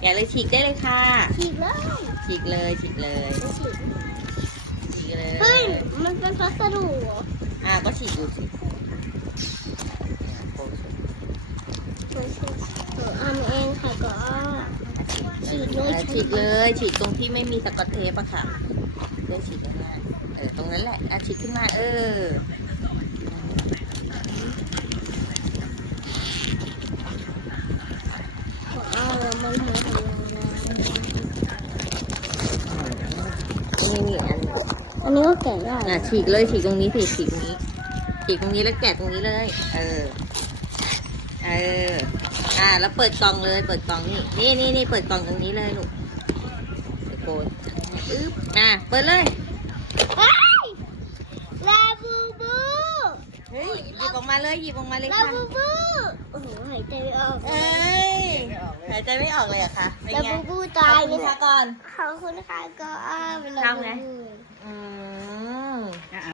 แกะเลยฉีกได้เลยค่ะ ฉีกเลยฉีกเลยฉีกเลยฉีกฉีกเลยเฮ้ยมันเป็นพัสดุเหรออ่าก็ฉีกดูสิไม่ใช่หนูทำเองค่ะก็ฉีกเลยออฉีกเลยฉีกตรงที่ไม่มีสกอตเทปอะค่ะได้ฉีกได้ง่ายเออตรงนั้นแหละอะฉีกขึ้นมาเอออ้าวมันทำอะไร นี่นี่อันอันนี้ก็แกะได้อะฉีกเลยฉีกตรงนี้สิฉีกตรงนี้ฉีกตรงนี้แล้วแกะตรงนี้เลย เออ เออ อ่า แล้วเปิดกล่องเลย เปิดกล่องนี่ นี่นี่นี่เปิดกล่องตรงนี้เลยลูกตะโกนอึ๊บอะเปิดเลยเฮ้ยลาบูบูเฮ้ยหยิบออกมาเลยหยิบออกมาเลยลาค่ะบูบู โอ้โหหายใจไม่ออกเอ้ยหายใจไม่ออกเลยเหรอะคะเป็นลาไงบูบูขตาอบยคุณค่ะก่อน ขอบคุณค่ะก็อ้าวเป็นลาข้าวบูไงบู